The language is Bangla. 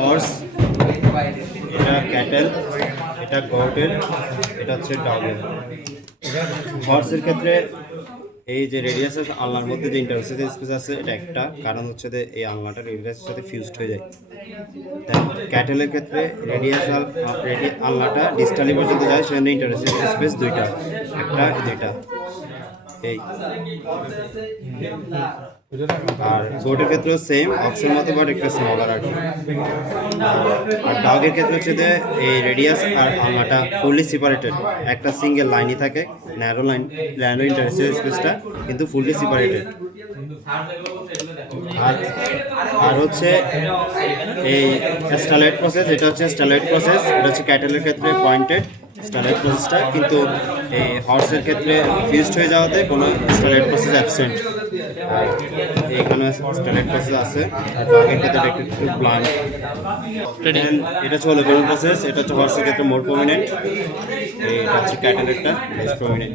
হর্স, এটা ক্যাটেল, এটা গোটের, এটা হচ্ছে ডগের। হর্সের ক্ষেত্রে এই যে রেডিয়াসের আলনার মধ্যে যে ইন্টারসেস স্পেস আছে এটা একটা কারণ হচ্ছে যে এই আলনাটা রেডিয়াসের সাথে ফিউজড হয়ে যায়। ক্যাটেলের ক্ষেত্রে আলনাটা ডিস্টালি পর্যন্ত যায়, সেখানে ইন্টারসেস স্পেস দুইটা, একটা দুইটা এই। আর গোটের ক্ষেত্রেও সেম অক্সের মতো বাট একটা স্মলার আর কি। আর ডগের ক্ষেত্রে হচ্ছে যে এই রেডিয়াস আর আলনাটা ফুললি সেপারেটেড, একটা সিঙ্গেল লাইনই থাকে, ন্যারো লাইন, ন্যারো ইন্টারসেস স্পেসটা কিন্তু ফুললি সেপারেটেড। আর আর হচ্ছে এই স্টারলাইট প্রসেস, এটা হচ্ছে স্টারলাইট প্রসেস, এটা হচ্ছে ক্যাটেলের ক্ষেত্রে পয়েন্টেড স্টারলাইট প্রসেসটা, কিন্তু এই হর্সের ক্ষেত্রে ফিউজড হয়ে যাওয়াতে কোনো স্টারলাইট প্রসেস অ্যাবসেন্ট। আর এইখানে স্টারলাইট প্রসেস আছে। আর ডগের ক্ষেত্রে একটু প্লান্ট। এটা হচ্ছে ওলেগন প্রসেস, এটা হচ্ছে হর্সের ক্ষেত্রে মোর প্রমিনেন্ট, এটা হচ্ছে ক্যাটেলেরটা লেস প্রমিনেন্ট।